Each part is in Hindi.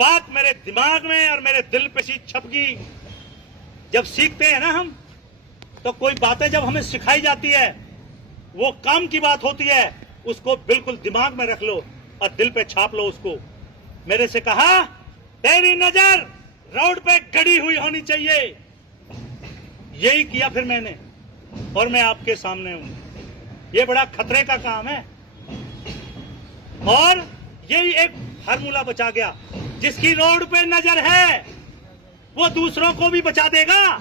बात मेरे दिमाग में और मेरे दिल पे सी छप गई। जब सीखते हैं ना हम, तो कोई बातें जब हमें सिखाई जाती है, वो काम की बात होती है, उसको बिल्कुल दिमाग में रख लो और दिल पे छाप लो उसको। मेरे से कहा, तेरी नजर रोड पे गड़ी हुई होनी चाहिए। यही किया फिर मैंने, और मैं आपके सामने हूं। ये बड़ा खतरे का काम है, और यही एक फार्मूला बचा गया। जिसकी रोड पे नजर है वो दूसरों को भी बचा देगा।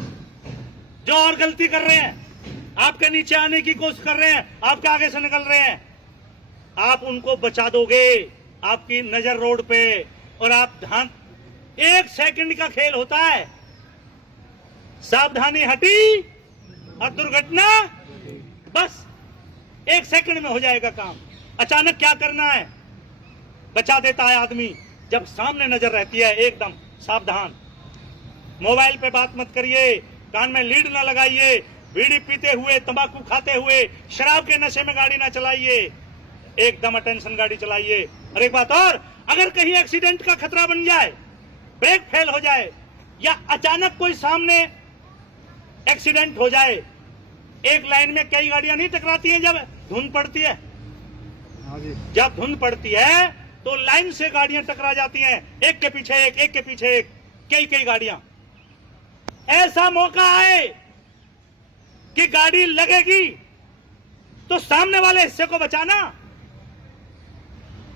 जो और गलती कर रहे हैं, आपके नीचे आने की कोशिश कर रहे हैं, आपके आगे से निकल रहे हैं, आप उनको बचा दोगे। आपकी नजर रोड पे, और आप ध्यान, 1 सेकंड का खेल होता है। सावधानी हटी और दुर्घटना बस 1 सेकंड में हो जाएगा काम। अचानक क्या करना है, बचा देता है आदमी। जब सामने नजर रहती है, एकदम सावधान। मोबाइल पे बात मत करिए, कान में लीड ना लगाइए, बीड़ी पीते हुए, तंबाकू खाते हुए, शराब के नशे में गाड़ी ना चलाइए, एकदम अटेंशन गाड़ी चलाइए। और एक बात और, अगर कहीं एक्सीडेंट का खतरा बन जाए, ब्रेक फेल हो जाए, या अचानक कोई सामने एक्सीडेंट हो जाए, एक लाइन में कई गाड़ियां नहीं टकराती हैं जब धुंध पड़ती है। जब धुंध पड़ती है तो लाइन से गाड़ियां टकरा जाती हैं, एक के पीछे एक, एक के पीछे एक, कई गाड़ियां। ऐसा मौका आए कि गाड़ी लगेगी तो सामने वाले हिस्से को बचाना।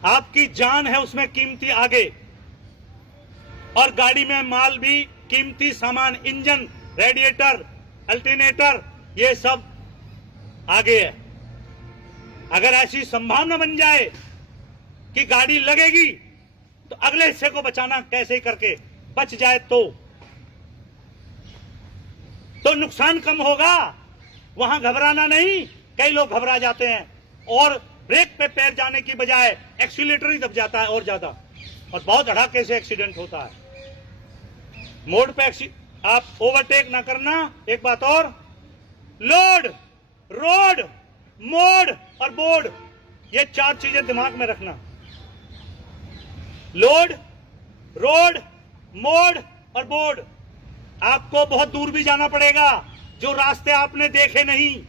आपकी जान है उसमें कीमती आगे, और गाड़ी में माल भी कीमती सामान, इंजन, रेडिएटर, अल्टरनेटर, ये सब आगे है। अगर ऐसी संभावना बन जाए कि गाड़ी लगेगी तो अगले हिस्से को बचाना कैसे करके बच जाए तो नुकसान कम होगा। वहां घबराना नहीं। कई लोग घबरा जाते हैं और ब्रेक पे पैर जाने की बजाय एक्सीलेटर ही दब जाता है और ज्यादा, और बहुत धड़ाके से एक्सीडेंट होता है। मोड़ पे आप ओवरटेक ना करना। एक बात और, लोड, रोड, मोड़ और बोर्ड, ये 4 चीजें दिमाग में रखना। लोड, रोड, मोड़ और बोर्ड। आपको बहुत दूर भी जाना पड़ेगा, जो रास्ते आपने देखे नहीं,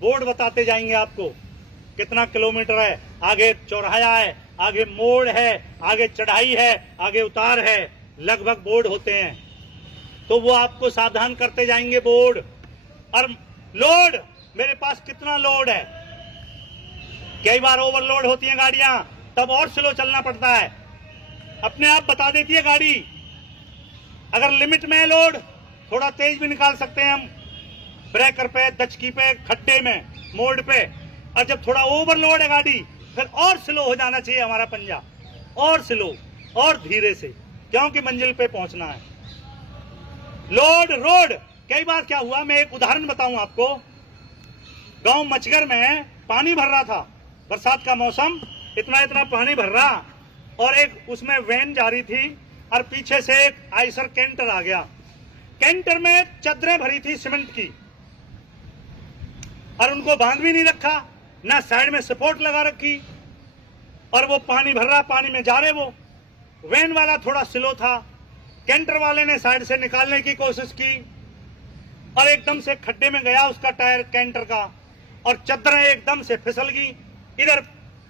बोर्ड बताते जाएंगे आपको कितना किलोमीटर है, आगे चौराहा है, आगे मोड़ है, आगे चढ़ाई है, आगे उतार है, लगभग बोर्ड होते हैं। तो वो आपको सावधान करते जाएंगे बोर्ड। और लोड, मेरे पास कितना लोड है। कई बार ओवरलोड होती हैं गाड़ियां, तब और स्लो चलना पड़ता है। अपने आप बता देती है गाड़ी। अगर लिमिट में है लोड, थोड़ा तेज भी निकाल सकते हैं हम, ब्रेकर पे, दचकी पे, खड्डे में, मोड़ पे। और जब थोड़ा ओवरलोड है गाड़ी, फिर और स्लो हो जाना चाहिए हमारा पंजा, और स्लो और धीरे से, क्योंकि मंजिल पे पहुंचना है। Load, road. कई बार क्या हुआ, मैं एक उदाहरण बताऊं आपको। गांव मचगर में पानी भर रहा था, बरसात का मौसम, इतना इतना पानी भर रहा, और एक उसमें वैन जा रही थी, और पीछे से एक आइसर कैंटर आ गया। कैंटर में चद्दरें भरी थी सीमेंट की, और उनको बांध भी नहीं रखा, ना साइड में सपोर्ट लगा रखी, और वो पानी भर रहा, पानी में जा रहे वो। वैन वाला थोड़ा स्लो था, कैंटर वाले ने साइड से निकालने की कोशिश की, और एकदम से खड्डे में गया उसका टायर कैंटर का, और चद्दरें एकदम से फिसल गई इधर,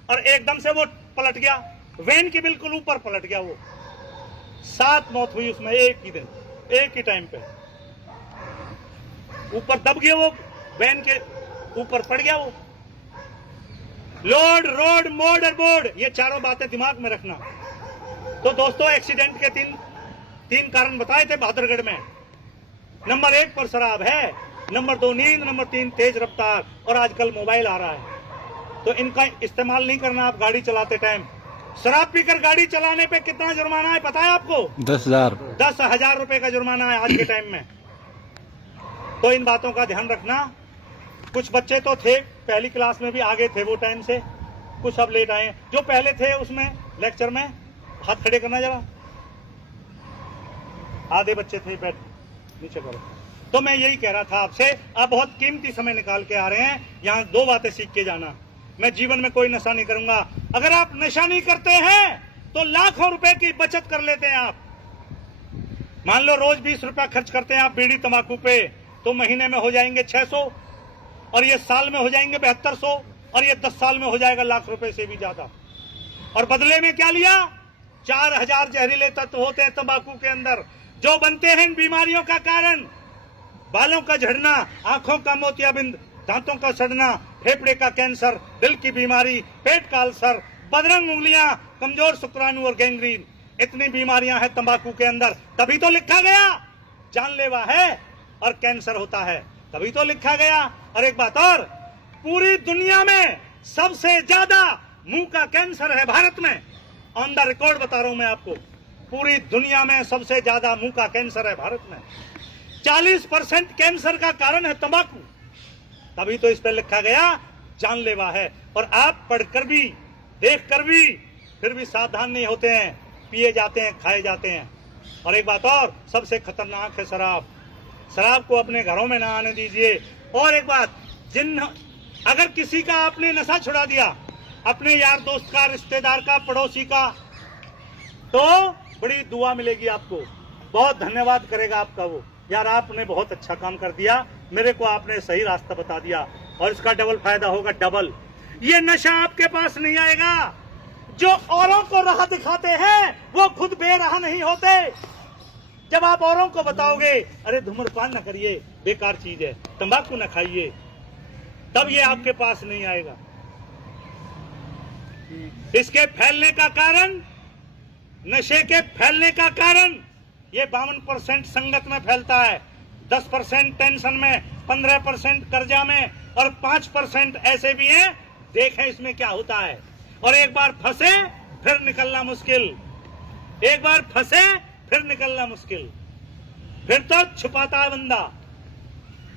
और एकदम से वो पलट गया, वैन के बिल्कुल ऊपर पलट गया वो। 7 मौत हुई उसमें एक ही दिन, एक ही टाइम पे। ऊपर दब गया वो, वैन के ऊपर पड़ गया वो। लोड, रोड, मोड और बोर्ड, ये चारों बातें दिमाग में रखना। तो दोस्तों, एक्सीडेंट के तीन कारण बताए थे बहादुरगढ़ में। नंबर 1 पर शराब है, नंबर 2 नींद, नंबर 3 तेज रफ्तार, और आजकल मोबाइल आ रहा है। तो इनका इस्तेमाल नहीं करना आप गाड़ी चलाते टाइम। शराब पीकर गाड़ी चलाने पे कितना जुर्माना है पता है आपको? 10,000 रुपए का जुर्माना है आज के टाइम में। तो इन बातों का ध्यान रखना। कुछ बच्चे तो थे पहली क्लास में भी आगे थे वो टाइम से, कुछ अब लेट आए। जो पहले थे उसमें लेक्चर में हाथ खड़े करना जरा। आधे बच्चे थे, बैठ नीचे करो। तो मैं यही कह रहा था आपसे, आप बहुत कीमती समय निकाल के आ रहे हैं, यहाँ 2 बातें सीख के जाना। मैं जीवन में कोई नशा नहीं करूंगा। अगर आप नशा नहीं करते हैं तो लाखों रुपए की बचत कर लेते हैं आप। मान लो रोज 20 रुपया खर्च करते हैं आप बीड़ी तंबाकू पे, तो महीने में हो जाएंगे 600, और ये साल में हो जाएंगे 7200, और ये 10 साल में हो जाएगा लाख रुपए से भी ज्यादा। और बदले में क्या लिया? 4000 जहरीले तत्व होते हैं तंबाकू के अंदर, जो बनते हैं इन बीमारियों का कारण। बालों का झड़ना, आंखों का मोतियाबिंद, दांतों का सड़ना, फेफड़े का कैंसर, दिल की बीमारी, पेट का अल्सर, बदरंग उंगलियां, कमजोर शुक्राणु और गैंग्रीन, इतनी बीमारियां हैं तंबाकू के अंदर। तभी तो लिखा गया जानलेवा है और कैंसर होता है, तभी तो लिखा गया। और एक बात और, पूरी दुनिया में सबसे ज्यादा मुंह का कैंसर है भारत में। ऑन द रिकॉर्ड बता रहा हूं मैं आपको, पूरी दुनिया में सबसे ज्यादा मुंह का कैंसर है भारत में। 40% कैंसर का कारण है तंबाकू, तभी तो इस पे लिखा गया जानलेवा है। और आप पढ़कर भी, देखकर भी, फिर भी सावधान नहीं होते हैं, पिए जाते हैं, खाए जाते हैं। और एक बात और, सबसे खतरनाक है शराब। शराब को अपने घरों में ना आने दीजिए। और एक बात, अगर किसी का आपने नशा छुड़ा दिया, अपने यार दोस्त का, रिश्तेदार का, पड़ोसी का, तो बड़ी दुआ मिलेगी आपको, बहुत धन्यवाद करेगा आपका वो, यार आपने बहुत अच्छा काम कर दिया, मेरे को आपने सही रास्ता बता दिया। और इसका डबल फायदा होगा, डबल। ये नशा आपके पास नहीं आएगा। जो औरों को राह दिखाते हैं वो खुद बेराह नहीं होते। जब आप औरों को बताओगे अरे धूम्रपान न करिए, बेकार चीज है, तंबाकू न खाइए, तब ये आपके पास नहीं आएगा। इसके फैलने का कारण, नशे के फैलने का कारण, ये 52% संगत में फैलता है, 10% टेंशन में, 15% कर्जा में, और 5% ऐसे भी हैं, देखें इसमें क्या होता है। और एक बार फंसे फिर निकलना मुश्किल, एक बार फंसे फिर निकलना मुश्किल। फिर तो छुपाता है बंदा,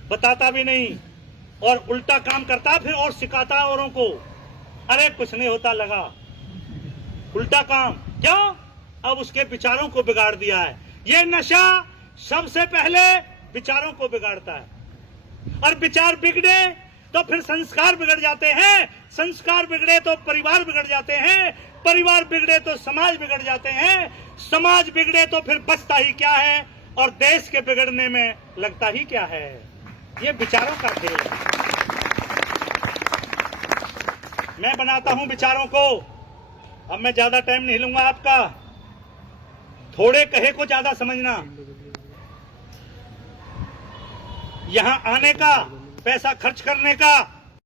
बताता भी नहीं, और उल्टा काम करता फिर और सिखाता है औरों को, अरे कुछ नहीं होता लगा, उल्टा काम। क्यों? अब उसके विचारों को बिगाड़ दिया है। ये नशा सबसे पहले विचारों को बिगाड़ता है, और विचार बिगड़े तो फिर संस्कार बिगड़ जाते हैं, संस्कार बिगड़े तो परिवार बिगड़ जाते हैं, परिवार बिगड़े तो समाज बिगड़ जाते हैं, समाज बिगड़े तो फिर बचता ही क्या है, और देश के बिगड़ने में लगता ही क्या है। ये विचारों का खेल है। मैं बनाता हूं विचारों को। अब मैं ज्यादा टाइम नहीं लूंगा आपका, थोड़े कहे को ज्यादा समझना। यहां आने का, पैसा खर्च करने का,